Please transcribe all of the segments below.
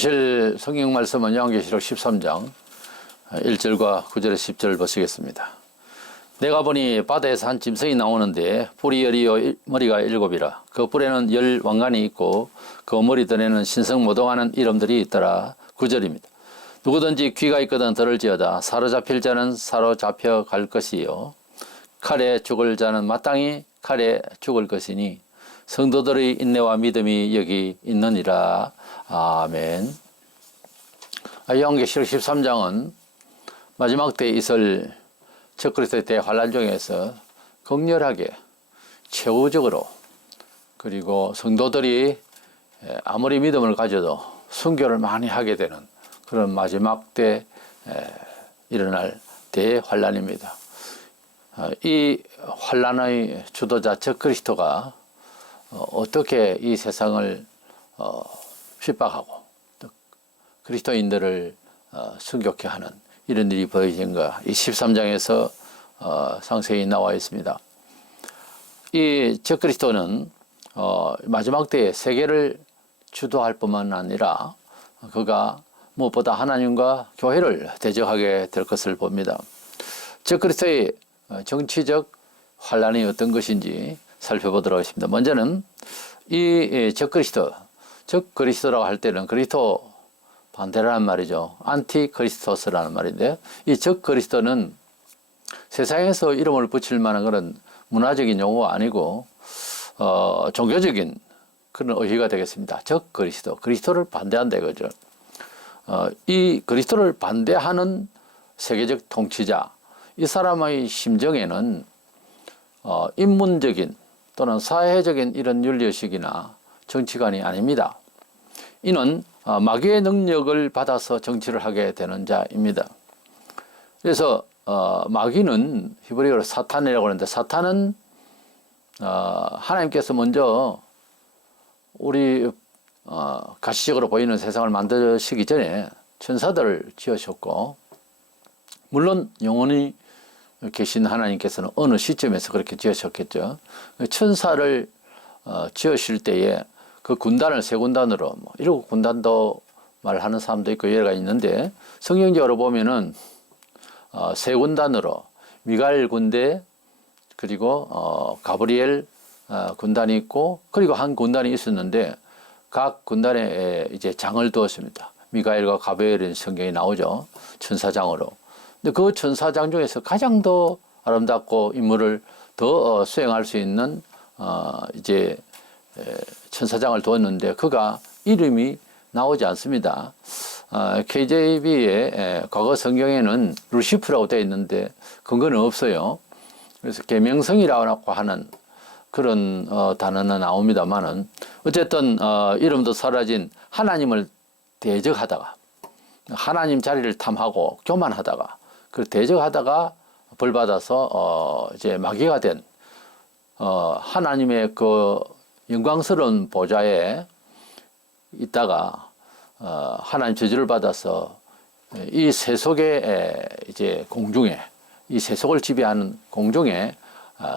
보실 성경 말씀은 요한계시록 13장 1절과 9절의 10절을 보시겠습니다. 내가 보니 바다에서 한 짐승이 나오는데 뿔이 열이요 머리가 7이라. 그 뿔에는 10 왕관이 있고 그 머리들에는 신성모독하는 이름들이 있더라. 9절입니다. 누구든지 귀가 있거든 들을지어다. 사로잡힐 자는 사로잡혀 갈 것이요 칼에 죽을 자는 마땅히 칼에 죽을 것이니 성도들의 인내와 믿음이 여기 있느니라. 아멘. 요한계시록 13장은 마지막 때에 있을 적그리스도의 대환란 중에서 극렬하게 최후적으로 그리고 성도들이 아무리 믿음을 가져도 순교를 많이 하게 되는 그런 마지막 때 일어날 대환란입니다. 이 환란의 주도자 적그리스도가 어떻게 이 세상을 핍박하고 그리스도인들을 순교케 하는 이런 일이 벌어진가 이 13장에서 상세히 나와 있습니다. 이 적그리스도는 마지막 때에 세계를 주도할 뿐만 아니라 그가 무엇보다 하나님과 교회를 대적하게 될 것을 봅니다. 적그리스도의 정치적 환란이 어떤 것인지 살펴보도록 하겠습니다. 먼저는 이 적그리스도라고 할 때는 그리스도 반대라는 말이죠. 안티크리스토스라는 말인데 이 적그리스도는 세상에서 이름을 붙일 만한 그런 문화적인 용어가 아니고 종교적인 그런 의의가 되겠습니다. 적그리스도, 그리스도를 반대한다 이거죠. 이 그리스도를 반대하는 세계적 통치자, 이 사람의 심정에는 인문적인 또는 사회적인 이런 윤리의식이나 정치관이 아닙니다. 이는 마귀의 능력을 받아서 정치를 하게 되는 자입니다. 그래서 마귀는 히브리어로 사탄이라고 하는데 사탄은 하나님께서 먼저 우리 가시적으로 보이는 세상을 만드시기 전에 천사들을 지으셨고 물론 영원히 계신 하나님께서는 어느 시점에서 그렇게 지으셨겠죠. 천사를 지으실 때에 그 군단을 세 군단으로 7군단도 말하는 사람도 있고 여러가 있는데 성경적으로 보면은 세 군단으로 미가엘 군대 그리고 가브리엘 군단이 있고 그리고 한 군단이 있었는데 각 군단에 이제 장을 두었습니다. 미가엘과 가브리엘은 성경에 나오죠. 천사장으로. 근데 그 천사장 중에서 가장 더 아름답고 임무를 더 수행할 수 있는 이제 천사장을 두었는데 그가 이름이 나오지 않습니다. KJV의 과거 성경에는 루시프라고 되어 있는데 근거는 없어요. 그래서 계명성이라고 하는 그런 단어는 나옵니다만은 어쨌든 이름도 사라진 하나님을 대적하다가 하나님 자리를 탐하고 교만하다가 그 대적하다가 벌 받아서 이제 마귀가 된 하나님의 그 영광스러운 보좌에 있다가 하나님 저주를 받아서 이 세속의 이제 공중에 이 세속을 지배하는 공중에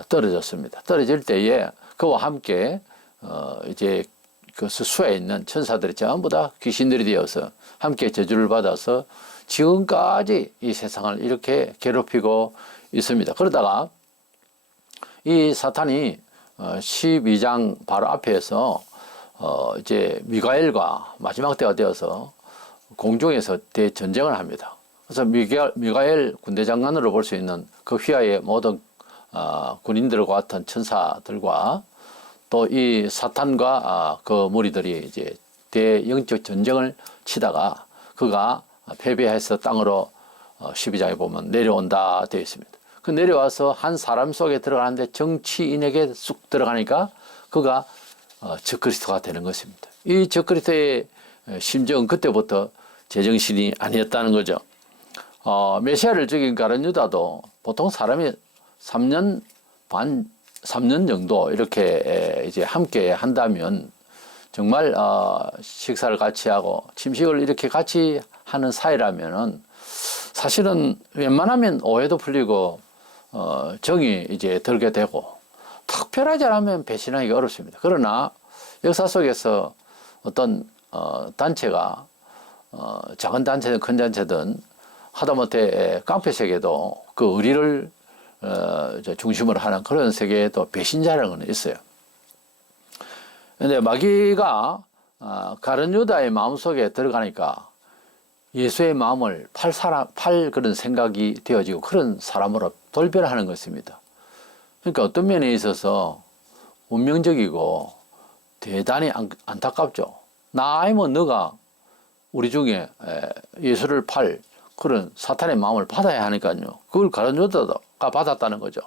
떨어졌습니다. 떨어질 때에 그와 함께 이제 그 수에 있는 천사들이 전부 다 귀신들이 되어서 함께 저주를 받아서 지금까지 이 세상을 이렇게 괴롭히고 있습니다. 그러다가 이 사탄이 12장 바로 앞에서 이제 미가엘과 마지막 때가 되어서 공중에서 대전쟁을 합니다. 그래서 미가엘 군대장관으로 볼 수 있는 그 휘하의 모든 군인들과 같은 천사들과 또 이 사탄과 그 무리들이 이제 대영적 전쟁을 치다가 그가 패배해서 땅으로 12장에 보면 내려온다 되어 있습니다. 그 내려와서 한 사람 속에 들어가는데 정치인에게 쑥 들어가니까 그가 적그리스도가 되는 것입니다. 이 적그리스도의 심정은 그때부터 제정신이 아니었다는 거죠. 메시아를 죽인 가룟 유다도 보통 사람이 3년 정도 이렇게 이제 함께 한다면 정말 식사를 같이 하고 침식을 이렇게 같이 하는 사이라면은 사실은 웬만하면 오해도 풀리고 정이 이제 들게 되고 특별하지 않으면 배신하기가 어렵습니다. 그러나 역사 속에서 어떤 단체가 작은 단체든 큰 단체든 하다못해 깡패 세계도 그 의리를 중심으로 하는 그런 세계에도 배신자라는 건 있어요. 근데 마귀가 가룟 유다의 마음속에 들어가니까 예수의 마음을 팔 그런 생각이 되어지고 그런 사람으로 돌변하는 것입니다. 그러니까 어떤 면에 있어서 운명적이고 대단히 안타깝죠. 나 아니면 너가 우리 중에 예수를 팔 그런 사탄의 마음을 받아야 하니까요. 그걸 가룟 유다가 받았다는 거죠.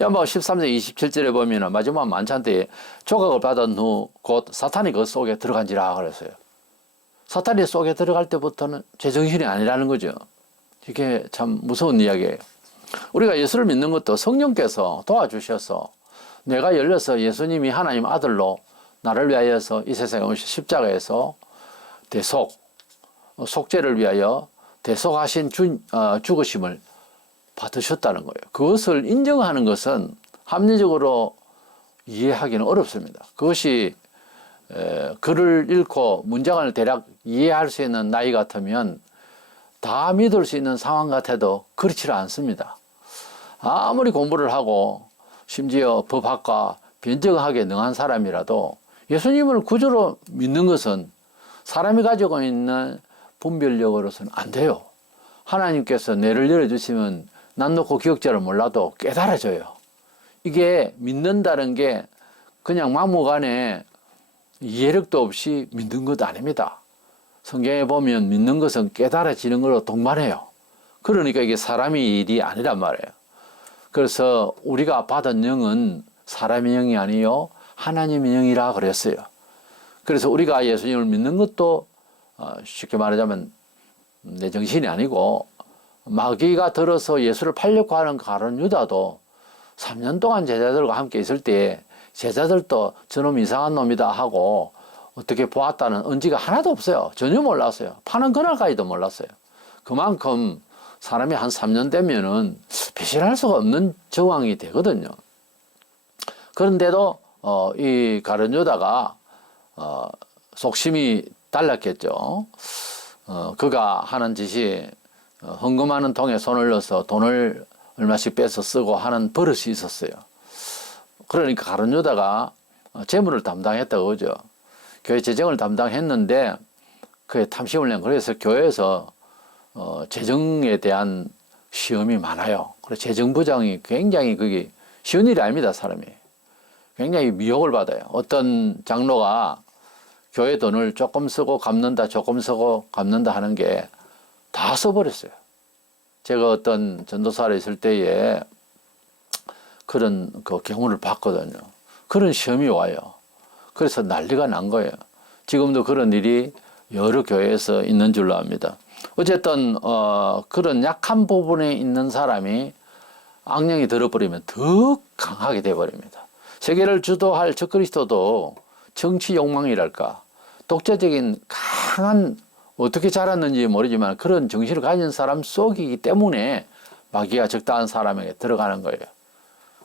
야마 13장 27절에 보면 마지막 만찬 때에 조각을 받은 후 곧 사탄이 그 속에 들어간지라 그랬어요. 사탄이 속에 들어갈 때부터는 제정신이 아니라는 거죠. 이게 참 무서운 이야기예요. 우리가 예수를 믿는 것도 성령께서 도와주셔서 내가 열려서 예수님이 하나님 아들로 나를 위하여서 이 세상에 오신 십자가에서 속죄를 위하여 대속하신 죽으심을 받으셨다는 거예요. 그것을 인정하는 것은 합리적으로 이해하기는 어렵습니다. 그것이 글을 읽고 문장을 대략 이해할 수 있는 나이 같으면 다 믿을 수 있는 상황 같아도 그렇지 않습니다. 아무리 공부를 하고 심지어 법학과 변증하게 능한 사람이라도 예수님을 구주로 믿는 것은 사람이 가지고 있는 분별력으로서는 안 돼요. 하나님께서 뇌를 열어주시면 난 놓고 기억자를 몰라도 깨달아져요. 이게 믿는다는 게 그냥 막무가내 이해력도 없이 믿는 것 아닙니다. 성경에 보면 믿는 것은 깨달아지는 걸로 동반해요. 그러니까 이게 사람의 일이 아니란 말이에요. 그래서 우리가 받은 영은 사람의 영이 아니요 하나님의 영이라 그랬어요. 그래서 우리가 예수님을 믿는 것도 쉽게 말하자면 내 정신이 아니고 마귀가 들어서 예수를 팔려고 하는 가룟 유다도 3년 동안 제자들과 함께 있을 때 제자들도 저놈 이상한 놈이다 하고 어떻게 보았다는 언지가 하나도 없어요. 전혀 몰랐어요. 파는 그날까지도 몰랐어요. 그만큼 사람이 한 3년 되면은 배신할 수가 없는 정황이 되거든요. 그런데도 이 가룟 유다가 속심이 달랐겠죠. 그가 하는 짓이 헌금하는 통에 손을 넣어서 돈을 얼마씩 빼서 쓰고 하는 버릇이 있었어요. 그러니까 가룟 유다가 재물을 담당했다고 그러죠. 교회 재정을 담당했는데 그에 탐심을 낸 그래서 교회에서 재정에 대한 시험이 많아요. 그래서 재정부장이 굉장히 그게 쉬운 일이 아닙니다, 사람이. 굉장히 미혹을 받아요. 어떤 장로가 교회 돈을 조금 쓰고 갚는다, 조금 쓰고 갚는다 하는 게 다 써버렸어요. 제가 어떤 전도사를 있을 때에 그런 그 경우를 봤거든요. 그런 시험이 와요. 그래서 난리가 난 거예요. 지금도 그런 일이 여러 교회에서 있는 줄로 압니다. 어쨌든 그런 약한 부분에 있는 사람이 악령이 들어버리면 더 강하게 돼버립니다. 세계를 주도할 적그리스도도 정치 욕망이랄까 독자적인 강한 어떻게 자랐는지 모르지만 그런 정신을 가진 사람 속이기 때문에 마귀가 적당한 사람에게 들어가는 거예요.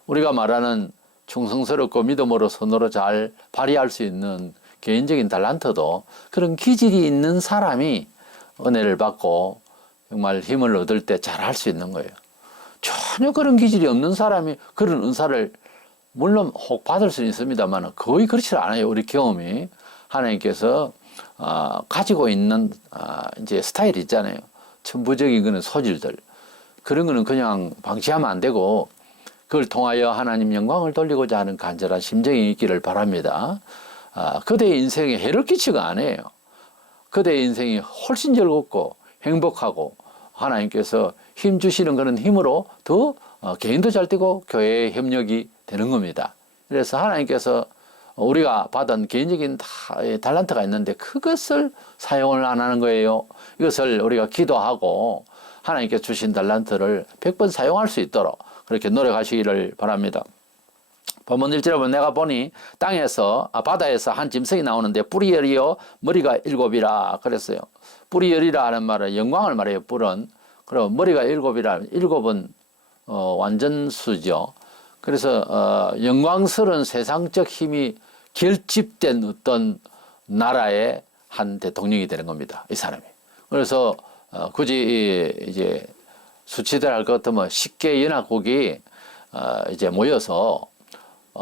우리가 말하는 충성스럽고 믿음으로 선으로 잘 발휘할 수 있는 개인적인 달란트도 그런 기질이 있는 사람이 은혜를 받고 정말 힘을 얻을 때 잘할 수 있는 거예요. 전혀 그런 기질이 없는 사람이 그런 은사를 물론 혹 받을 수는 있습니다만 거의 그렇지 않아요. 우리 경험이. 하나님께서 가지고 있는 이제 스타일이 있잖아요. 천부적인 그런 소질들. 그런 거는 그냥 방치하면 안 되고 그걸 통하여 하나님 영광을 돌리고자 하는 간절한 심정이 있기를 바랍니다. 그대의 인생에 해를 끼치가 아니에요. 그대의 인생이 훨씬 즐겁고 행복하고 하나님께서 힘 주시는 그런 힘으로 더 개인도 잘 되고 교회의 협력이 되는 겁니다. 그래서 하나님께서 우리가 받은 개인적인 달란트가 있는데 그것을 사용을 안 하는 거예요. 이것을 우리가 기도하고 하나님께 주신 달란트를 100번 사용할 수 있도록 그렇게 노력하시기를 바랍니다. 본문 1절에 보면 내가 보니 바다에서 한 짐승이 나오는데 뿔이 열이요 머리가 7이라 그랬어요. 뿔이 열이라 하는 말은 영광을 말해요. 뿔은. 그럼 머리가 7이라 7은 완전수죠. 그래서 영광스러운 세상적 힘이 결집된 어떤 나라의 한 대통령이 되는 겁니다. 이 사람이. 그래서 굳이 이제 수치들 할 것 같으면 10개 연합국이 이제 모여서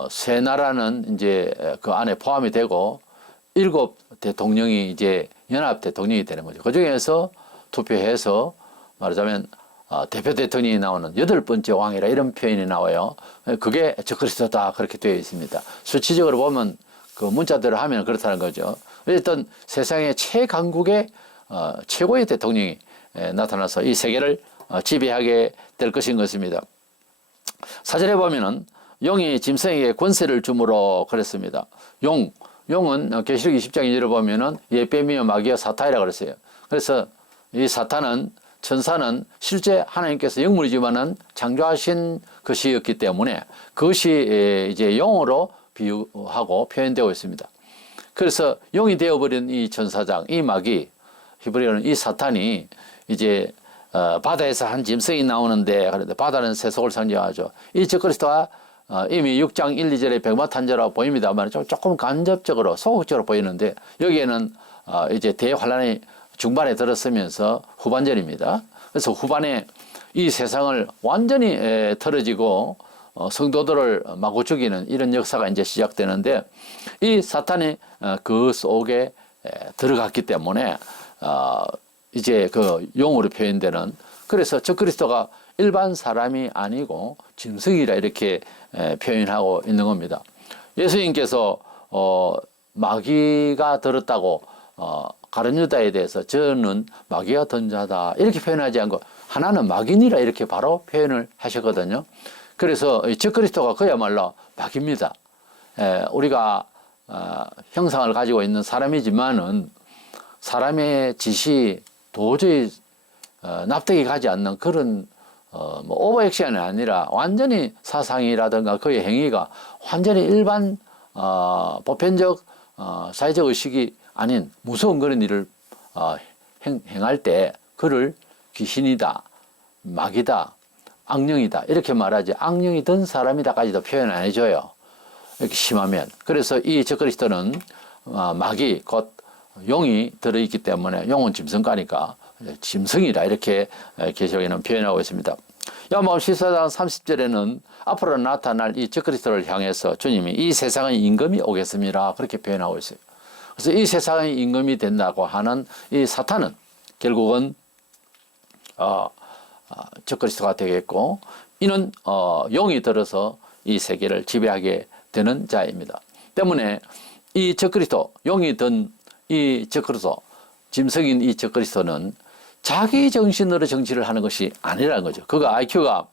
세 나라는 이제 그 안에 포함이 되고 7 대통령이 이제 연합 대통령이 되는 거죠. 그 중에서 투표해서 말하자면 대표 대통령이 나오는 8번째 왕이라 이런 표현이 나와요. 그게 적그리스도다 그렇게 되어 있습니다. 수치적으로 보면 그 문자대로 하면 그렇다는 거죠. 어쨌든 세상의 최강국의 최고의 대통령이 나타나서 이 세계를 지배하게 될 것인 것입니다. 사절에 보면은 용이 짐승에게 권세를 주므로 그랬습니다. 용은 계시록 20장 2절을 보면은 예배미와 마귀와 사탄이라 그랬어요. 그래서 이 사탄은 천사는 실제 하나님께서 영물이지만은 창조하신 것이었기 때문에 그것이 이제 용으로 비유하고 표현되고 있습니다. 그래서 용이 되어버린 이 천사장, 이 마귀, 히브리어는 이 사탄이 이제 바다에서 한 짐승이 나오는데 그런데 바다는 세속을 상징하죠. 이 적그리스도가 이미 6장 1, 2절에 백마탄저라고 보입니다만 조금 간접적으로 소극적으로 보이는데 여기에는 이제 대환란이 중반에 들었으면서 후반전입니다. 그래서 후반에 이 세상을 완전히 털어지고 성도들을 마구 죽이는 이런 역사가 이제 시작되는데 이 사탄이 그 속에 들어갔기 때문에 이제 그 용으로 표현되는 그래서 적그리스도가 일반 사람이 아니고 짐승이라 이렇게 표현하고 있는 겁니다. 예수님께서 마귀가 들었다고 가룟 유다에 대해서 저는 마귀가 든 자다 이렇게 표현하지 않고 하나는 마귀니라 이렇게 바로 표현을 하셨거든요. 그래서 적그리스도가 그야말로 마귀입니다. 우리가 형상을 가지고 있는 사람이지만은 사람의 짓이 도저히 납득이 가지 않는 그런 뭐 오버액션이 아니라 완전히 사상이라든가 그의 행위가 완전히 일반 보편적 사회적 의식이 아닌 무서운 그런 일을 행할 때 그를 귀신이다, 마귀다, 악령이다 이렇게 말하지 악령이 든 사람이다까지도 표현 안 해줘요. 이렇게 심하면. 그래서 이 적그리스도는 마귀 곧 용이 들어있기 때문에 용은 짐승과니까 짐승이라 이렇게 계시록에는 표현하고 있습니다. 야마음 14장 30절에는 앞으로 나타날 이 적그리스도를 향해서 주님이 이 세상의 임금이 오겠습니다 그렇게 표현하고 있어요. 그래서 이 세상의 임금이 된다고 하는 이 사탄은 결국은 적그리스도가 되겠고 이는 용이 들어서 이 세계를 지배하게 되는 자입니다. 때문에 이 적그리스도 용이 든 이 적그리스도 짐승인 이 적그리스도는 자기 정신으로 정치를 하는 것이 아니라는 거죠. 그가 IQ가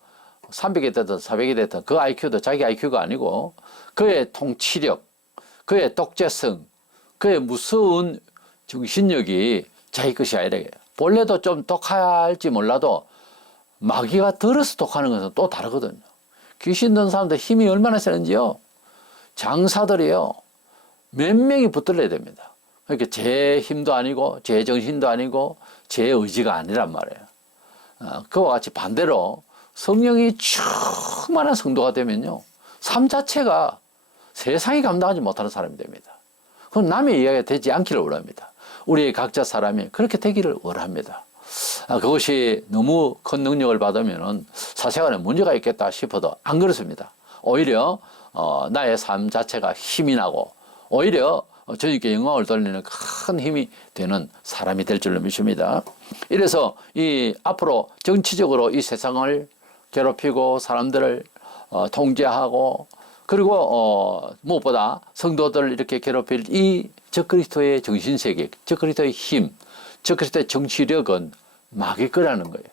300이 됐든 400이 됐든 그 IQ도 자기 IQ가 아니고 그의 통치력, 그의 독재성, 그의 무서운 정신력이 자기 것이 아니라 본래도 좀 독할지 몰라도 마귀가 들어서 독하는 것은 또 다르거든요. 귀신 든 사람들 힘이 얼마나 세는지요. 장사들이요. 몇 명이 붙들려야 됩니다. 그러니까 제 힘도 아니고 제 정신도 아니고 제 의지가 아니란 말이에요. 그와 같이 반대로 성령이 충만한 성도가 되면요. 삶 자체가 세상이 감당하지 못하는 사람이 됩니다. 그건 남의 이야기가 되지 않기를 원합니다. 우리 각자 사람이 그렇게 되기를 원합니다. 그것이 너무 큰 능력을 받으면 사생활에 문제가 있겠다 싶어도 안 그렇습니다. 오히려 나의 삶 자체가 힘이 나고 오히려 주님께 영광을 돌리는 큰 힘이 되는 사람이 될 줄로 믿습니다. 이래서 이 앞으로 정치적으로 이 세상을 괴롭히고 사람들을 통제하고 그리고 무엇보다 성도들을 이렇게 괴롭힐 이 적그리스도의 정신세계, 적그리스도의 힘, 적그리스도의 정치력은 마귀 거라는 거예요.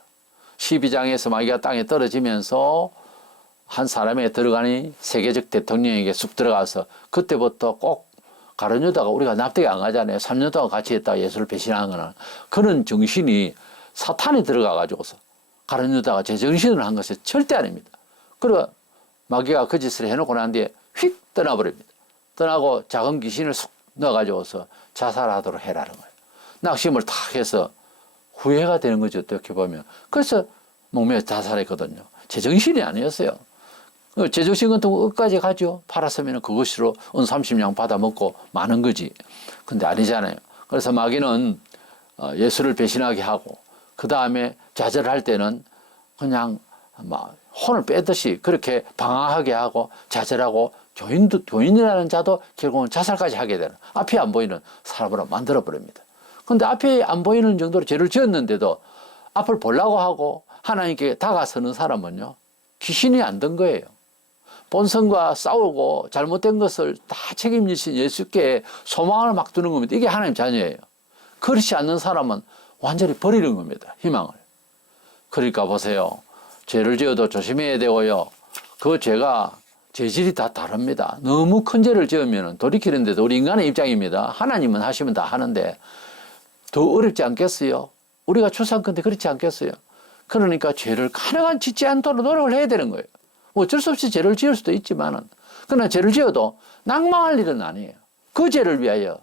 12장에서 마귀가 땅에 떨어지면서 한 사람에게 들어가니 세계적 대통령에게 쑥 들어가서 그때부터 꼭 가룟 유다가 우리가 납득이 안 가잖아요. 3년 동안 같이 있다가 예수를 배신하는 거는 그런 정신이 사탄이 들어가 가지고서 가룟 유다가 제정신을 한 것이 절대 아닙니다. 그리고 마귀가 그 짓을 해놓고 난 뒤에 휙 떠나버립니다. 떠나고 작은 귀신을 쑥 넣어가지고서 자살하도록 해라는 거예요. 낙심을 탁 해서 후회가 되는 거죠. 어떻게 보면. 그래서 목매어 자살했거든요. 제정신이 아니었어요. 제정신 같은 거 끝까지 가죠. 팔았으면 그것으로 은 30냥 받아먹고 마는 거지. 근데 아니잖아요. 그래서 마귀는 예수를 배신하게 하고 그 다음에 좌절할 때는 그냥 막 혼을 빼듯이 그렇게 방황하게 하고 좌절하고 교인이라는 자도 결국은 자살까지 하게 되는 앞이 안 보이는 사람으로 만들어 버립니다. 그런데 앞이 안 보이는 정도로 죄를 지었는데도 앞을 보려고 하고 하나님께 다가서는 사람은요 귀신이 안 든 거예요. 본성과 싸우고 잘못된 것을 다 책임지신 예수께 소망을 막 두는 겁니다. 이게 하나님 자녀예요. 그렇지 않는 사람은 완전히 버리는 겁니다. 희망을. 그러니까 보세요. 죄를 지어도 조심해야 되고요. 그 죄가 죄질이 다 다릅니다. 너무 큰 죄를 지으면 돌이키는데도 우리 인간의 입장입니다. 하나님은 하시면 다 하는데 더 어렵지 않겠어요? 우리가 추상컨대 그렇지 않겠어요? 그러니까 죄를 가능한 짓지 않도록 노력을 해야 되는 거예요. 어쩔 수 없이 죄를 지을 수도 있지만은 그러나 죄를 지어도 낭망할 일은 아니에요. 그 죄를 위하여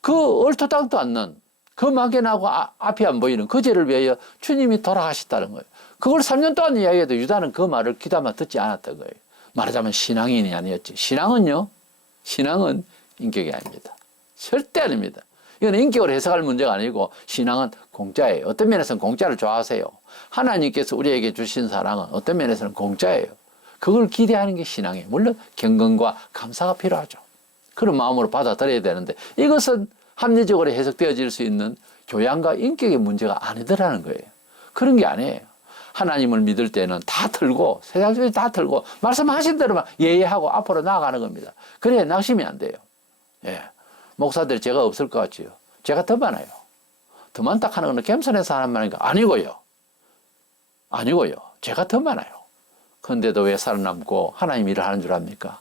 그 얼토당도 않는 그 막연하고 앞이 안 보이는 그 죄를 위하여 주님이 돌아가셨다는 거예요. 그걸 3년 동안 이야기해도 유다는 그 말을 귀담아 듣지 않았던 거예요. 말하자면 신앙인이 아니었지. 신앙은요? 신앙은 인격이 아닙니다. 절대 아닙니다. 이건 인격으로 해석할 문제가 아니고 신앙은 공짜예요. 어떤 면에서는 공짜를 좋아하세요. 하나님께서 우리에게 주신 사랑은 어떤 면에서는 공짜예요. 그걸 기대하는 게 신앙이에요. 물론 경건과 감사가 필요하죠. 그런 마음으로 받아들여야 되는데 이것은 합리적으로 해석되어질 수 있는 교양과 인격의 문제가 아니더라는 거예요. 그런 게 아니에요. 하나님을 믿을 때는 다 틀고 세상 속에 다 틀고 말씀하신 대로만 예의하고 앞으로 나아가는 겁니다. 그래야 낙심이 안 돼요. 예. 목사들이 죄가 없을 것 같지요. 죄가 더 많아요. 더 많다 하는 건 겸손해서 하는 말인가? 아니고요. 아니고요. 죄가 더 많아요. 그런데도 왜 살아남고 하나님 일을 하는 줄 압니까?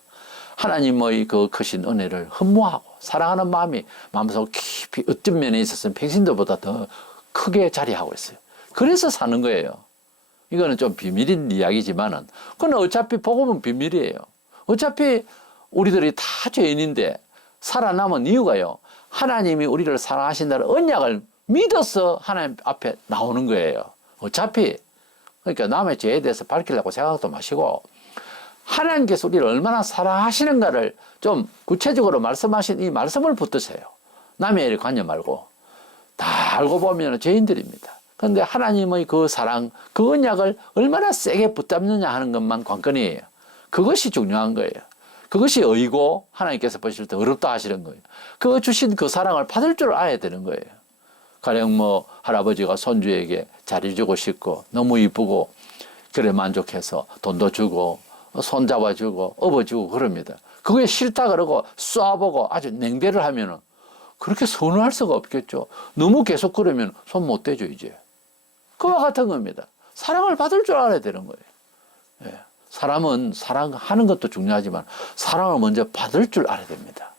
하나님의 그 크신 은혜를 흠모하고 사랑하는 마음이 마음속 깊이 어떤 면에 있어서는 백신들보다 더 크게 자리하고 있어요. 그래서 사는 거예요. 이거는 좀 비밀인 이야기지만은 그건 어차피 복음은 비밀이에요. 어차피 우리들이 다 죄인인데 살아남은 이유가요. 하나님이 우리를 사랑하신다는 언약을 믿어서 하나님 앞에 나오는 거예요. 어차피 그러니까 남의 죄에 대해서 밝히려고 생각도 마시고 하나님께서 우리를 얼마나 사랑하시는가를 좀 구체적으로 말씀하신 이 말씀을 붙드세요. 남의 일에 관여 말고. 다 알고 보면 죄인들입니다. 그런데 하나님의 그 사랑, 그 언약을 얼마나 세게 붙잡느냐 하는 것만 관건이에요. 그것이 중요한 거예요. 그것이 의고 하나님께서 보실 때 어렵다 하시는 거예요. 그 주신 그 사랑을 받을 줄 알아야 되는 거예요. 가령 뭐 할아버지가 손주에게 잘해주고 싶고 너무 이쁘고 그래 만족해서 돈도 주고 손잡아주고 업어주고 그럽니다. 그게 싫다 그러고 쏴보고 아주 냉대를 하면은 그렇게 선호할 수가 없겠죠. 너무 계속 그러면 손 못 대죠 이제. 그와 같은 겁니다. 사랑을 받을 줄 알아야 되는 거예요. 예. 사람은 사랑하는 것도 중요하지만 사랑을 먼저 받을 줄 알아야 됩니다.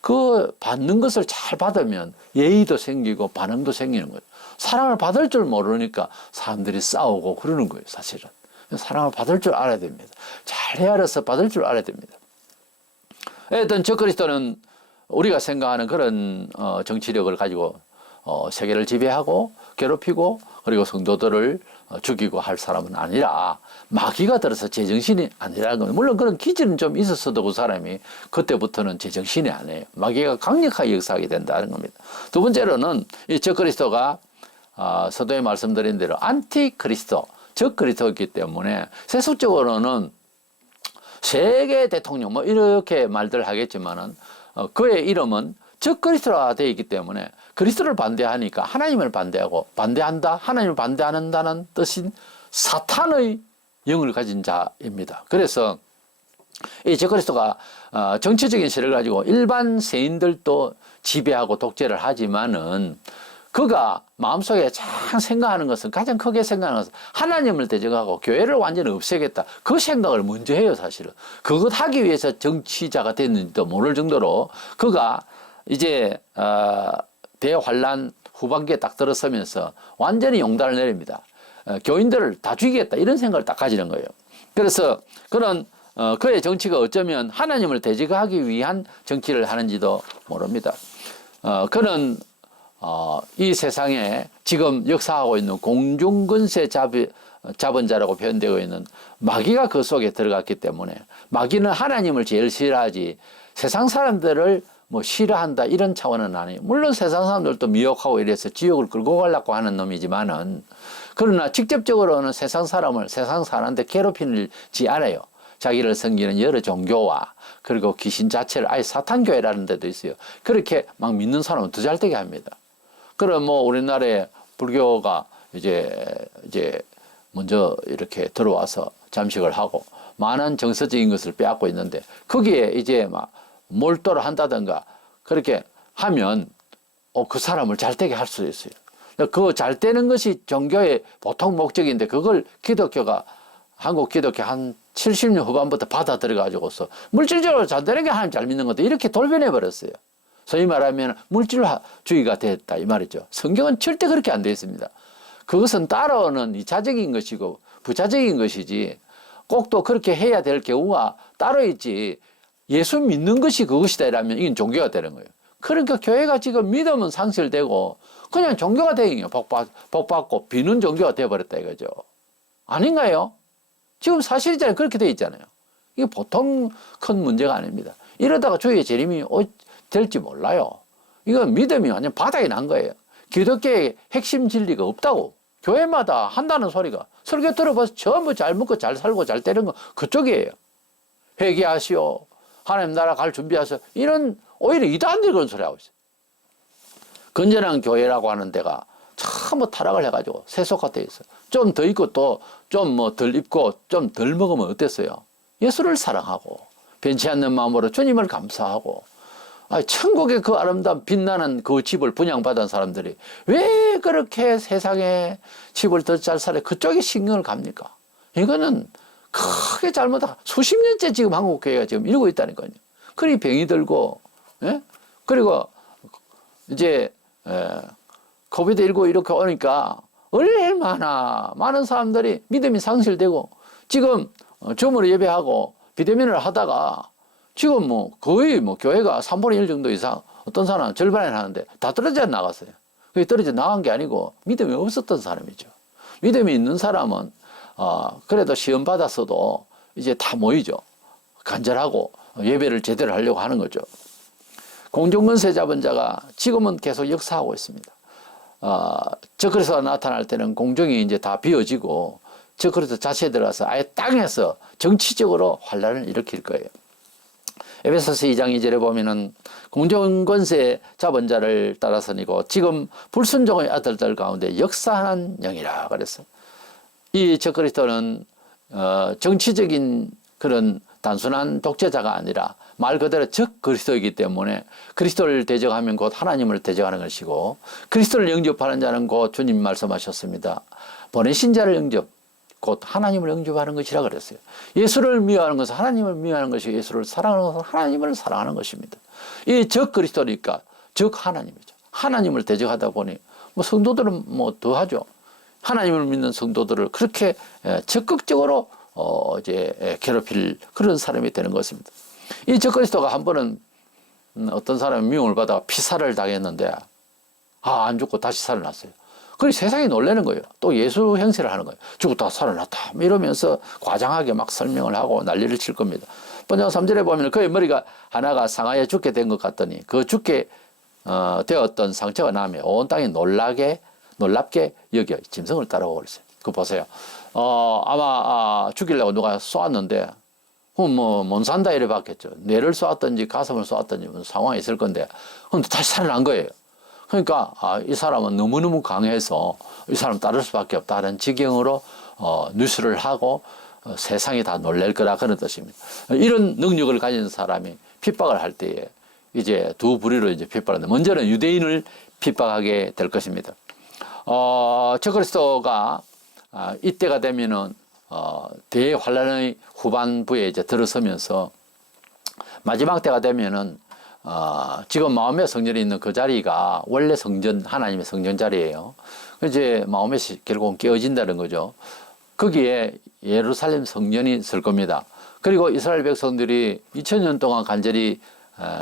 그 받는 것을 잘 받으면 예의도 생기고 반응도 생기는 거예요. 사랑을 받을 줄 모르니까 사람들이 싸우고 그러는 거예요, 사실은. 사랑을 받을 줄 알아야 됩니다. 잘 헤아려서 받을 줄 알아야 됩니다. 어떤 적그리스도는 우리가 생각하는 그런 정치력을 가지고 세계를 지배하고 괴롭히고 그리고 성도들을 죽이고 할 사람은 아니라 마귀가 들어서 제정신이 아니라는 겁니다. 물론 그런 기질은 좀 있었어도 그 사람이 그때부터는 제정신이 아니에요. 마귀가 강력하게 역사하게 된다는 겁니다. 두 번째로는 이 적그리스도가 서도에 말씀드린 대로 안티크리스도, 적그리스도이기 때문에 세속적으로는 세계 대통령 뭐 이렇게 말들 하겠지만은 그의 이름은 적그리스도가 되어 있기 때문에 그리스도를 반대하니까 하나님을 반대하고 반대한다 하나님을 반대한다는 뜻인 사탄의 영을 가진 자입니다. 그래서 이 적그리스도가 정치적인 세력을 가지고 일반 세인들도 지배하고 독재를 하지만은 그가 마음속에 참 생각하는 것은 가장 크게 생각하는 것은 하나님을 대적하고 교회를 완전히 없애겠다. 그 생각을 먼저 해요, 사실은. 그것 하기 위해서 정치자가 됐는지도 모를 정도로 그가 이제 대환란 후반기에 딱 들어서면서 완전히 용단을 내립니다. 교인들을 다 죽이겠다 이런 생각을 딱 가지는 거예요. 그래서 그런 그의 정치가 어쩌면 하나님을 대적하기 위한 정치를 하는지도 모릅니다. 그는 이 세상에 지금 역사하고 있는 공중근세 잡은 자라고 표현되고 있는 마귀가 그 속에 들어갔기 때문에 마귀는 하나님을 제일 싫어하지 세상 사람들을 뭐 싫어한다 이런 차원은 아니에요. 물론 세상 사람들도 미혹하고 이래서 지옥을 끌고 가려고 하는 놈이지만은 그러나 직접적으로는 세상 사람한테 괴롭히지 않아요. 자기를 섬기는 여러 종교와 그리고 귀신 자체를 아예 사탄교회라는 데도 있어요. 그렇게 막 믿는 사람은 더 잘되게 합니다. 그럼 뭐 우리나라에 불교가 이제 먼저 이렇게 들어와서 잠식을 하고 많은 정서적인 것을 빼앗고 있는데 거기에 이제 막 몰두를 한다든가 그렇게 하면 그 사람을 잘되게 할 수 있어요. 그 잘되는 것이 종교의 보통 목적인데 그걸 기독교가 한국 기독교 한 70년 후반부터 받아들여가지고서 물질적으로 잘되는 게 하나님 잘 믿는 건데 이렇게 돌변해 버렸어요. 소위 말하면 물질주의가 됐다 이 말이죠. 성경은 절대 그렇게 안 되어 있습니다. 그것은 따로는 이차적인 것이고 부차적인 것이지 꼭 또 그렇게 해야 될 경우가 따로 있지 예수 믿는 것이 그것이다 이라면 이건 종교가 되는 거예요. 그러니까 교회가 지금 믿음은 상실되고 그냥 종교가 되는 거예요. 복 받고 비는 종교가 되어버렸다 이거죠. 아닌가요? 지금 사실이잖아요. 그렇게 돼 있잖아요. 이게 보통 큰 문제가 아닙니다. 이러다가 주의 재림이 될지 몰라요. 이건 믿음이 완전 바닥이 난 거예요. 기독교의 핵심 진리가 없다고. 교회마다 한다는 소리가 설교 들어봐서 전부 잘 먹고 잘 살고 잘 되는 거 그쪽이에요. 회개하시오. 하나님 나라 갈 준비하세요. 이런 오히려 이단들 그런 소리 하고 있어요. 건전한 교회라고 하는 데가 전부 타락을 해가지고 세속화되어 있어요. 좀 더 입고 또 좀 뭐 덜 입고 좀 덜 먹으면 어땠어요? 예수를 사랑하고 변치 않는 마음으로 주님을 감사하고 천국의 그 아름다운 빛나는 그 집을 분양받은 사람들이 왜 그렇게 세상에 집을 더 잘 살아 그쪽에 신경을 갑니까? 이거는 크게 잘못하고 수십 년째 지금 한국 교회가 지금 이러고 있다니까요. 그리 병이 들고 그리고 이제 코비드19 이렇게 오니까 얼마나 많은 사람들이 믿음이 상실되고 지금 줌으로 예배하고 비대면을 하다가 지금 뭐 거의 뭐 교회가 3분의 1 정도 이상 어떤 사람은 절반이나 하는데 다 떨어져 나갔어요. 그게 떨어져 나간 게 아니고 믿음이 없었던 사람이죠. 믿음이 있는 사람은 그래도 시험 받았어도 이제 다 모이죠. 간절하고 예배를 제대로 하려고 하는 거죠. 공중권세 잡은 자가 지금은 계속 역사하고 있습니다. 적그리스도가 나타날 때는 공중이 이제 다 비워지고 적그리스도 자체에 들어가서 아예 땅에서 정치적으로 환란을 일으킬 거예요. 에베소서 2장 2절에 보면은 공중권세 잡은 자를 따라서니고 지금 불순종의 아들들 가운데 역사하는 영이라 그랬어요. 이 적그리스도는 정치적인 그런 단순한 독재자가 아니라 말 그대로 적그리스도이기 때문에 그리스도를 대적하면 곧 하나님을 대적하는 것이고 그리스도를 영접하는 자는 곧 주님 말씀하셨습니다. 보내신 자를 영접 곧 하나님을 영접하는 것이라 그랬어요. 예수를 미워하는 것은 하나님을 미워하는 것이고 예수를 사랑하는 것은 하나님을 사랑하는 것입니다. 이 적그리스도니까 적 하나님이죠. 하나님을 대적하다 보니 뭐 성도들은 뭐 더 하죠. 하나님을 믿는 성도들을 그렇게 적극적으로 이제 괴롭힐 그런 사람이 되는 것입니다. 이 적그리스도가 한 번은 어떤 사람이 미움을 받아 피살을 당했는데 안 죽고 다시 살아났어요. 그래서 세상이 놀라는 거예요. 또 예수 행세를 하는 거예요. 죽었다 살아났다 이러면서 과장하게 막 설명을 하고 난리를 칠 겁니다. 본장 3절에 보면 그의 머리가 하나가 상하여 죽게 된 것 같더니 그 죽게 되었던 상처가 나며 온 땅이 놀랍게 여겨 짐승을 따라오고 그랬어요. 그거 보세요. 아마 죽이려고 누가 쏘았는데 못 산다 이래 봤겠죠. 뇌를 쏘았든지 가슴을 쏘았든지 무슨 상황이 있을 건데 근데 다시 살아난 거예요. 그러니까 이 사람은 너무너무 강해서 이 사람 따를 수밖에 없다는 지경으로 뉴스를 하고 세상이 다 놀랄 거라 그런 뜻입니다. 이런 능력을 가진 사람이 핍박을 할 때에 이제 두 부류로 이제 핍박하는데 먼저는 유대인을 핍박하게 될 것입니다. 적그리스도가 이때가 되면은 대환란의 후반부에 이제 들어서면서 마지막 때가 되면은 지금 마음의 성전이 있는 그 자리가 원래 성전 하나님의 성전 자리예요. 이제 마음의 결국은 깨어진다는 거죠. 거기에 예루살렘 성전이 설 겁니다. 그리고 이스라엘 백성들이 2000년 동안 간절히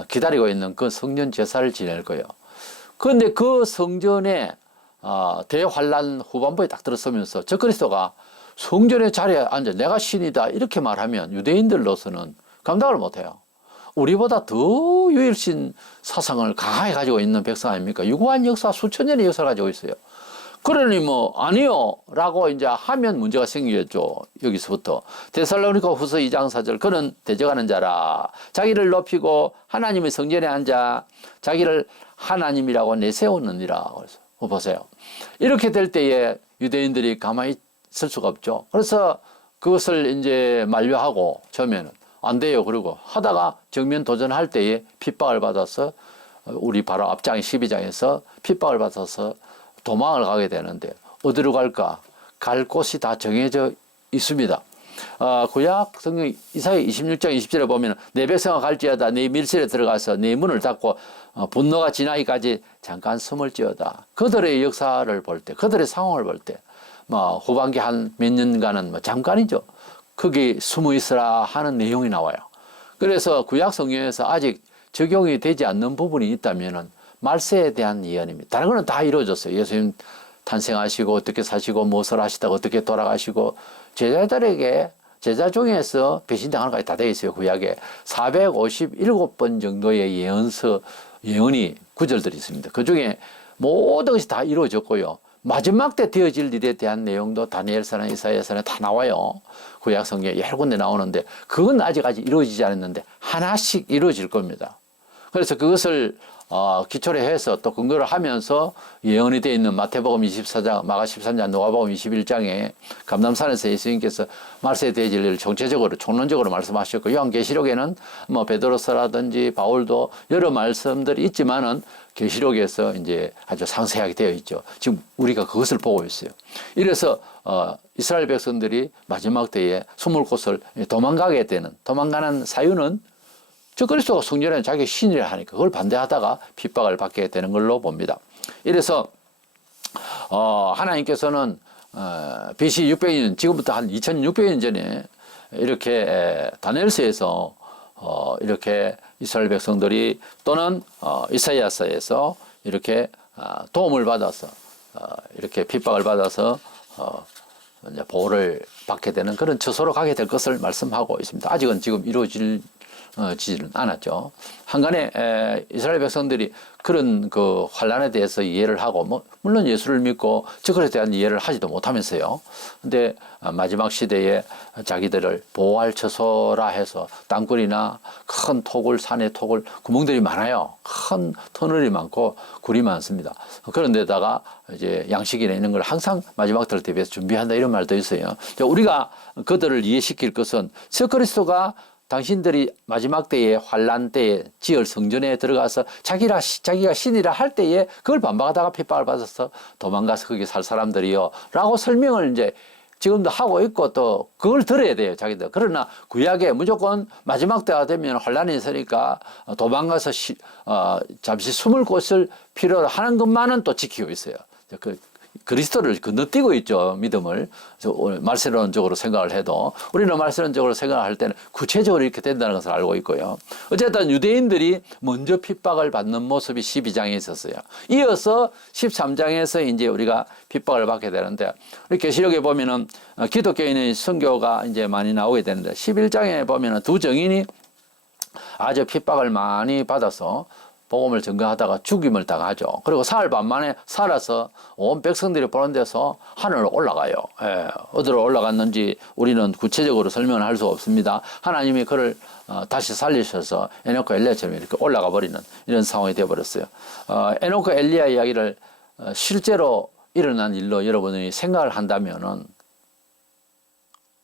기다리고 있는 그 성전 제사를 지낼 거예요. 그런데 그 성전에 대환란 후반부에 딱 들어서면서 적그리스도가 성전의 자리에 앉아 내가 신이다 이렇게 말하면 유대인들로서는 감당을 못해요. 우리보다 더 유일신 사상을 강하게 가지고 있는 백성 아닙니까? 유구한 역사, 수천 년의 역사를 가지고 있어요. 그러니 뭐 아니요 라고 이제 하면 문제가 생기겠죠. 여기서부터 데살로니가 후서 2장 4절 그는 대적하는 자라 자기를 높이고 하나님의 성전에 앉아 자기를 하나님이라고 내세우느니라. 그래서 보세요. 이렇게 될 때에 유대인들이 가만히 있을 수가 없죠. 그래서 그것을 이제 만류하고 처음에는 안 돼요. 그러고 하다가 정면 도전할 때에 핍박을 받아서 우리 바로 앞장 12장에서 핍박을 받아서 도망을 가게 되는데 어디로 갈까? 갈 곳이 다 정해져 있습니다. 구약 성경 이사야 26장 20절에 보면 내 백성아 갈지어다 네 밀실에 들어가서 네 문을 닫고 분노가 지나기까지 잠깐 숨을지어다. 그들의 역사를 볼 때, 그들의 상황을 볼 때, 후반기 한 몇 년간은 잠깐이죠. 거기 숨어 있으라 하는 내용이 나와요. 그래서 구약 성경에서 아직 적용이 되지 않는 부분이 있다면은 말세에 대한 예언입니다. 다른 거는 다 이루어졌어요. 예수님 탄생하시고 어떻게 사시고 무엇을 하시다가 어떻게 돌아가시고 제자들에게 제자 중에서 배신당하는 것까지 다 되어 있어요. 구약에 457번 정도의 예언이 구절들이 있습니다. 그 중에 모든 것이 다 이루어졌고요. 마지막 때 되어질 일에 대한 내용도 다니엘서나 이사야서나 다 나와요. 구약 성경에 여러 군데 나오는데 그건 아직 이루어지지 않았는데 하나씩 이루어질 겁니다. 그래서 그것을 기초로 해서 또 근거를 하면서 예언이 되어 있는 마태복음 24장, 마가 13장, 누가복음 21장에 감람산에서 예수님께서 말세에 되어질 일을 총체적으로 총론적으로 말씀하셨고 요한계시록에는 뭐 베드로서라든지 바울도 여러 말씀들이 있지만은 계시록에서 이제 아주 상세하게 되어 있죠. 지금 우리가 그것을 보고 있어요. 이래서 이스라엘 백성들이 마지막 때에 숨을 곳을 도망가는 사유는 저 그리스도가 성전에 자기 신이라 하니까 그걸 반대하다가 핍박을 받게 되는 걸로 봅니다. 이래서 하나님께서는 BC 600년 지금부터 한 2600년 전에 이렇게 다니엘서에서 이렇게 이스라엘 백성들이 또는 이사야서에서 이렇게 도움을 받아서 이렇게 핍박을 받아서 이제 보호를 받게 되는 그런 처소로 가게 될 것을 말씀하고 있습니다. 아직은 지금 이루어지지는 않았죠. 한간에 이스라엘 백성들이 그런 그 환란에 대해서 이해를 하고 물론 예수를 믿고 저것에 대한 이해를 하지도 못하면서요. 근데 마지막 시대에 자기들을 보호할 처소라 해서 땅굴이나 큰 산의 토굴 구멍들이 많아요. 큰 터널이 많고 굴이 많습니다. 그런 데다가 이제 양식이나 이런 걸 항상 마지막 때를 대비해서 준비한다 이런 말도 있어요. 우리가 그들을 이해시킬 것은 그리스도가 당신들이 마지막 때에 환란 때에 지을 성전에 들어가서 자기가 신이라 할 때에 그걸 반박하다가 핍박을 받아서 도망가서 거기 살 사람들이요 라고 설명을 이제 지금도 하고 있고 또 그걸 들어야 돼요 자기들. 그러나 구약에 무조건 마지막 때가 되면 환란이 있으니까 도망가서 잠시 숨을 곳을 필요로 하는 것만은 또 지키고 있어요. 그리스도를 건너뛰고 있죠. 믿음을. 말세론적으로 생각을 해도 우리는 말세론적으로 생각할 때는 구체적으로 이렇게 된다는 것을 알고 있고요. 어쨌든 유대인들이 먼저 핍박을 받는 모습이 12장에 있었어요. 이어서 13장에서 이제 우리가 핍박을 받게 되는데 우리 계시록에 보면은 기독교인의 선교가 이제 많이 나오게 되는데 11장에 보면은 두 정인이 아주 핍박을 많이 받아서 복음을 전가하다가 죽임을 당하죠. 그리고 사흘 반 만에 살아서 온 백성들이 보는 데서 하늘로 올라가요. 어디로 올라갔는지 우리는 구체적으로 설명을 할 수 없습니다. 하나님이 그를 다시 살리셔서 에녹과 엘리야처럼 이렇게 올라가 버리는 이런 상황이 되어버렸어요. 에녹과 엘리야 이야기를 실제로 일어난 일로 여러분이 생각을 한다면은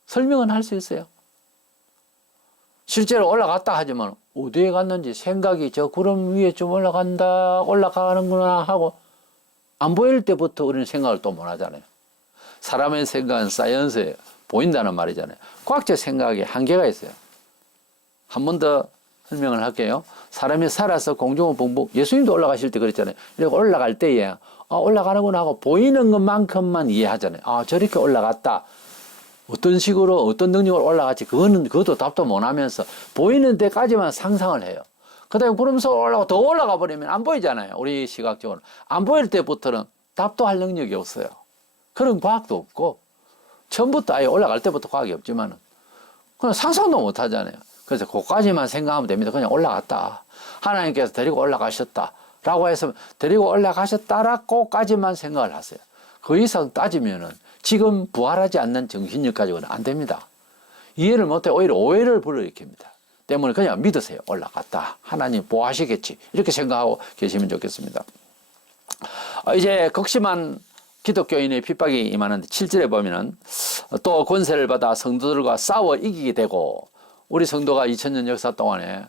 설명은 할 수 있어요. 실제로 올라갔다 하지만 어디에 갔는지 생각이 저 구름 위에 좀 올라가는구나 하고 안 보일 때부터 우리는 생각을 또 못 하잖아요. 사람의 생각은 사이언스에 보인다는 말이잖아요. 과학적 생각에 한계가 있어요. 한 번 더 설명을 할게요. 사람이 살아서 공중을 붕붕 예수님도 올라가실 때 그랬잖아요. 이렇게 올라갈 때에 올라가는구나 하고 보이는 것만큼만 이해하잖아요. 저렇게 올라갔다. 어떤 식으로 어떤 능력으로 올라갔지 그것도 답도 못 하면서 보이는 데까지만 상상을 해요. 그 다음에 구름서 더 올라가 버리면 안 보이잖아요. 우리 시각적으로 안 보일 때부터는 답도 할 능력이 없어요. 그런 과학도 없고 처음부터 아예 올라갈 때부터 과학이 없지만은 그냥 상상도 못 하잖아요. 그래서 그까지만 생각하면 됩니다. 그냥 올라갔다. 하나님께서 데리고 올라가셨다. 라고 해서 데리고 올라가셨다라고까지만 생각을 하세요. 그 이상 따지면은 지금 부활하지 않는 정신력 가지고는 안 됩니다. 이해를 못해 오히려 오해를 불러일으킵니다. 때문에 그냥 믿으세요. 올라갔다. 하나님 보호하시겠지. 이렇게 생각하고 계시면 좋겠습니다. 이제 극심한 기독교인의 핍박이 임하는데 7절에 보면은 또 권세를 받아 성도들과 싸워 이기게 되고 우리 성도가 2000년 역사 동안에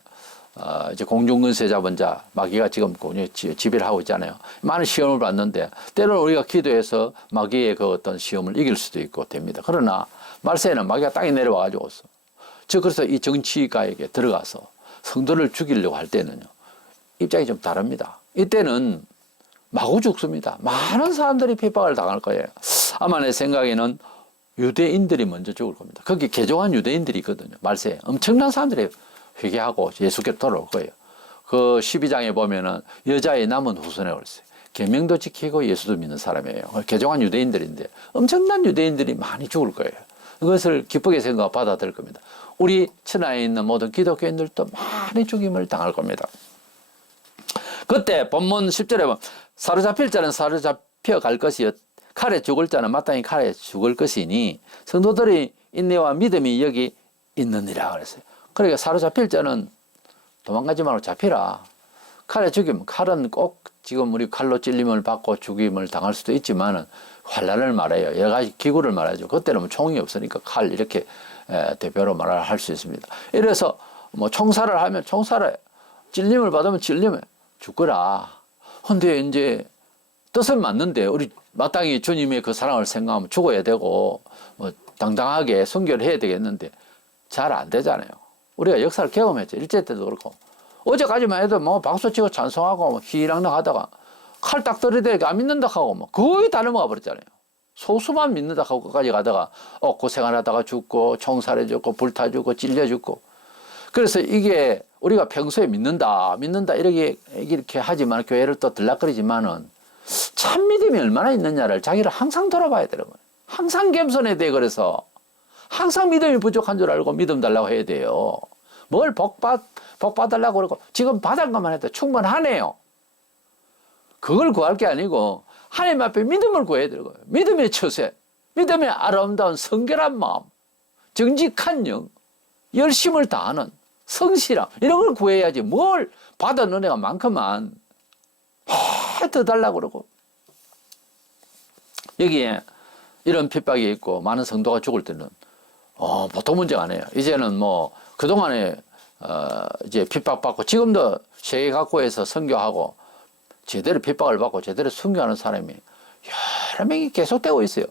이제 공중근세 잡은 자 마귀가 지금 지배를 하고 있잖아요. 많은 시험을 받는데 때로는 우리가 기도해서 마귀의 그 어떤 시험을 이길 수도 있고 됩니다. 그러나 말세에는 마귀가 땅에 내려와 가지고 그래서 이 정치가에게 들어가서 성도를 죽이려고 할 때는요 입장이 좀 다릅니다. 이때는 마구 죽습니다. 많은 사람들이 핍박을 당할 거예요. 아마 내 생각에는 유대인들이 먼저 죽을 겁니다. 거기 개종한 유대인들이 있거든요. 말세에 엄청난 사람들이 회개하고 예수께로 돌아올 거예요. 그 12장에 보면은 여자의 남은 후손이라고 그랬어요. 계명도 지키고 예수도 믿는 사람이에요. 개종한 유대인들인데 엄청난 유대인들이 많이 죽을 거예요. 그것을 기쁘게 생각하고 받아들일 겁니다. 우리 천하에 있는 모든 기독교인들도 많이 죽임을 당할 겁니다. 그때 본문 10절에 보면 사로잡힐 자는 사로잡혀 갈 것이요 칼에 죽을 자는 마땅히 칼에 죽을 것이니 성도들의 인내와 믿음이 여기 있느니라 그랬어요. 그러니까 사로잡힐 자는 도망가지 말고 잡히라. 칼에 죽이면 칼은 꼭 지금 우리 칼로 찔림을 받고 죽임을 당할 수도 있지만은 환란을 말해요. 여러 가지 기구를 말하죠. 그때는 뭐 총이 없으니까 칼 이렇게 대표로 말을 할 수 있습니다. 이래서 뭐 총살을 하면 총살에 찔림을 받으면 찔림에 죽거라. 근데 이제 뜻은 맞는데 우리 마땅히 주님의 그 사랑을 생각하면 죽어야 되고 뭐 당당하게 순교를 해야 되겠는데 잘 안 되잖아요. 우리가 역사를 경험했죠. 일제 때도 그렇고 어제까지만 해도 뭐 박수치고 찬송하고 뭐 희랑락 하다가 칼 딱 들이대니까 안 믿는다 하고 뭐 거의 다 넘어가 버렸잖아요. 소수만 믿는다 하고 끝까지 가다가 고생을 하다가 죽고 총살해 죽고 불타 죽고 찔려 죽고 그래서 이게 우리가 평소에 믿는다 이렇게 하지만 교회를 또 들락거리지만은 참 믿음이 얼마나 있느냐를 자기를 항상 돌아봐야 되는 거예요. 항상 겸손해야 돼. 그래서 항상 믿음이 부족한 줄 알고 믿음 달라고 해야 돼요. 뭘 복 받으려고 그러고 지금 받은 것만 해도 충분하네요. 그걸 구할 게 아니고 하나님 앞에 믿음을 구해야 되는 거예요. 믿음의 처세, 믿음의 아름다운 성결한 마음, 정직한 영, 열심을 다하는 성실함 이런 걸 구해야지 뭘 받은 은혜가 많구만 더 달라고 그러고 여기에 이런 핍박이 있고 많은 성도가 죽을 때는 보통 문제가 아니에요. 이제는 뭐 그동안에 이제 핍박받고 지금도 세계 각국에서 선교하고 제대로 핍박을 받고 제대로 순교하는 사람이 여러 명이 계속되고 있어요.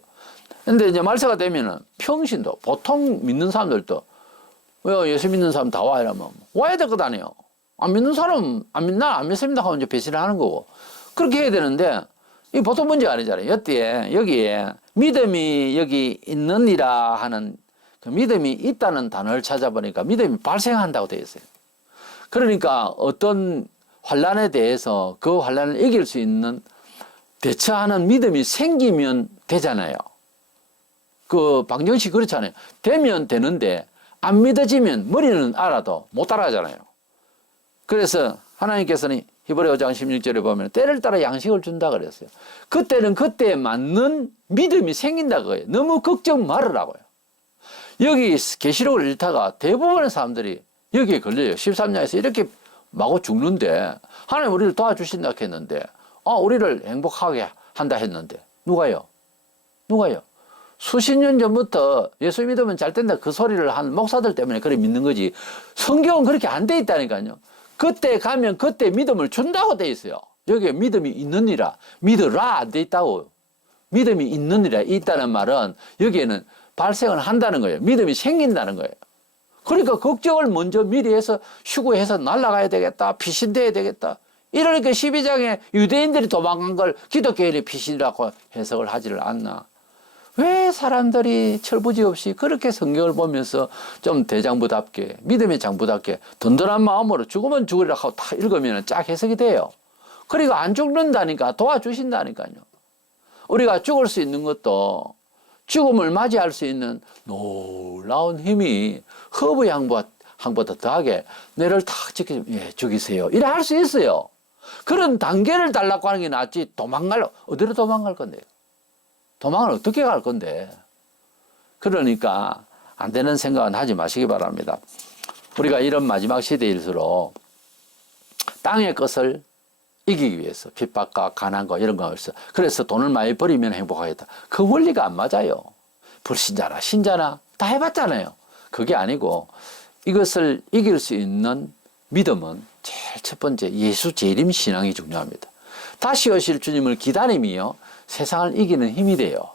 근데 이제 말세가 되면은 평신도 보통 믿는 사람들도 왜 예수 믿는 사람 다 와 이러면 와야 될 것 아니에요. 안 믿는 사람 안 믿습니다 하고 이제 배신을 하는 거고 그렇게 해야 되는데 이 보통 문제가 아니잖아요. 여기에 믿음이 여기 있느니라 하는 그 믿음이 있다는 단어를 찾아보니까 믿음이 발생한다고 되어 있어요. 그러니까 어떤 환란에 대해서 그 환란을 이길 수 있는 대처하는 믿음이 생기면 되잖아요. 그 방정식 그렇잖아요. 되면 되는데 안 믿어지면 머리는 알아도 못 따라하잖아요. 그래서 하나님께서는 히브리 5장 16절에 보면 때를 따라 양식을 준다 그랬어요. 그때는 그때에 맞는 믿음이 생긴다 그거예요. 너무 걱정 말으라고요. 여기 계시록을 읽다가 대부분의 사람들이 여기에 걸려요. 13장에서 이렇게 마구 죽는데 하나님 우리를 도와주신다 했는데 우리를 행복하게 한다 했는데 누가요? 수십 년 전부터 예수 믿으면 잘 된다 그 소리를 한 목사들 때문에 그래 믿는 거지 성경은 그렇게 안 돼 있다니까요. 그때 가면 그때 믿음을 준다고 돼 있어요. 여기에 믿음이 있느니라 믿으라 안 돼 있다고. 믿음이 있느니라 있다는 말은 여기에는 발생을 한다는 거예요. 믿음이 생긴다는 거예요. 그러니까 걱정을 먼저 미리 해서 휴구해서 날아가야 되겠다. 피신돼야 되겠다. 이러니까 12장에 유대인들이 도망간 걸 기독교인의 피신이라고 해석을 하지를 않나. 왜 사람들이 철부지 없이 그렇게 성경을 보면서 좀 대장부답게 믿음의 장부답게 든든한 마음으로 죽으면 죽으리라 하고 다 읽으면 쫙 해석이 돼요. 그러니까 안 죽는다니까 도와주신다니까요. 우리가 죽을 수 있는 것도 죽음을 맞이할 수 있는 놀라운 힘이 허브 향부와 한보다 더하게 너를 탁 지켜 죽이세요. 이래 할 수 있어요. 그런 단계를 달라고 하는 게 낫지 어디로 도망갈 건데요? 도망을 어떻게 갈 건데? 그러니까 안 되는 생각은 하지 마시기 바랍니다. 우리가 이런 마지막 시대일수록 땅의 것을 이기기 위해서 핍박과 가난과 이런 거 있어. 그래서 돈을 많이 버리면 행복하겠다. 그 원리가 안 맞아요. 불신자나 신자나 다 해봤잖아요. 그게 아니고 이것을 이길 수 있는 믿음은 제일 첫 번째 예수 재림 신앙이 중요합니다. 다시 오실 주님을 기다림이요 세상을 이기는 힘이 돼요.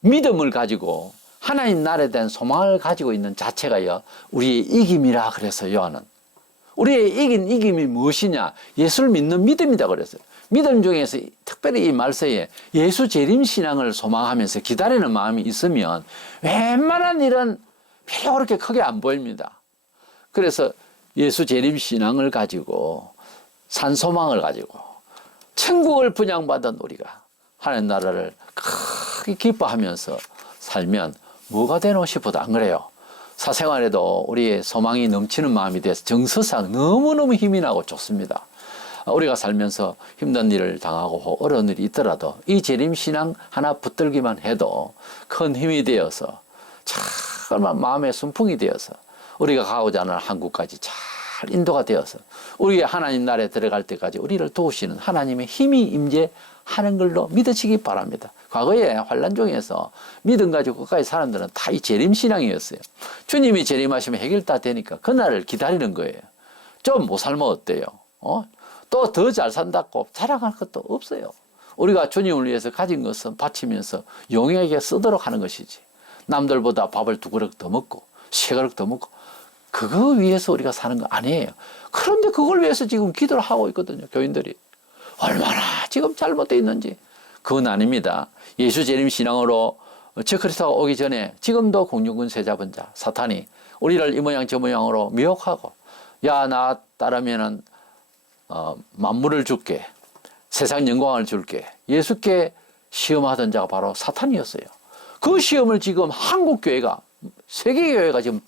믿음을 가지고 하나님 나라에 대한 소망을 가지고 있는 자체가요 우리의 이김이라 그래서 요한은 우리의 이김이 무엇이냐? 예수를 믿는 믿음이다 그랬어요. 믿음 중에서 특별히 이 말세에 예수 재림 신앙을 소망하면서 기다리는 마음이 있으면 웬만한 일은 별로 그렇게 크게 안 보입니다. 그래서 예수 재림 신앙을 가지고 산소망을 가지고 천국을 분양받은 우리가 하나님 나라를 크게 기뻐하면서 살면 뭐가 되노 싶어도 안 그래요. 사생활에도 우리의 소망이 넘치는 마음이 돼서 정서상 너무너무 힘이 나고 좋습니다. 우리가 살면서 힘든 일을 당하고 어려운 일이 있더라도 이 재림신앙 하나 붙들기만 해도 큰 힘이 되어서 참 마음의 순풍이 되어서 우리가 가고자 하는 한국까지 잘 인도가 되어서 우리의 하나님 나라에 들어갈 때까지 우리를 도우시는 하나님의 힘이 임재하는 걸로 믿으시기 바랍니다. 과거에 환란 중에서 믿음 가지고 끝까지 사람들은 다 이 재림신앙이었어요. 주님이 재림하시면 해결 다 되니까 그날을 기다리는 거예요. 좀 못 살면 어때요? 또 더 잘 산다고 자랑할 것도 없어요. 우리가 주님을 위해서 가진 것은 바치면서 용에게 쓰도록 하는 것이지. 남들보다 밥을 2그릇 더 먹고 3그릇 더 먹고 그거 위해서 우리가 사는 거 아니에요. 그런데 그걸 위해서 지금 기도를 하고 있거든요. 교인들이. 얼마나 지금 잘못되어 있는지. 그건 아닙니다. 예수 재림 신앙으로 저 그리스도가 오기 전에 지금도 공중군세 잡은 자 사탄이 우리를 이 모양 저 모양으로 미혹하고 야 나 따르면은 만물을 줄게 세상 영광을 줄게 예수께 시험하던 자가 바로 사탄이었어요. 그 시험을 지금 한국교회가 세계교회가 지금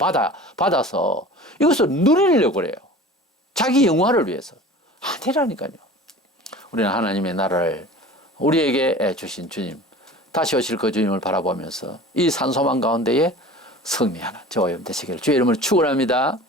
받아서 이것을 누리려고 그래요. 자기 영화를 위해서. 아니라니까요. 우리는 하나님의 나라를 우리에게 주신 주님, 다시 오실 그 주님을 바라보면서 이 산소망 가운데에 승리하는 저와 여러분 되시기를 주의 이름으로 축원합니다.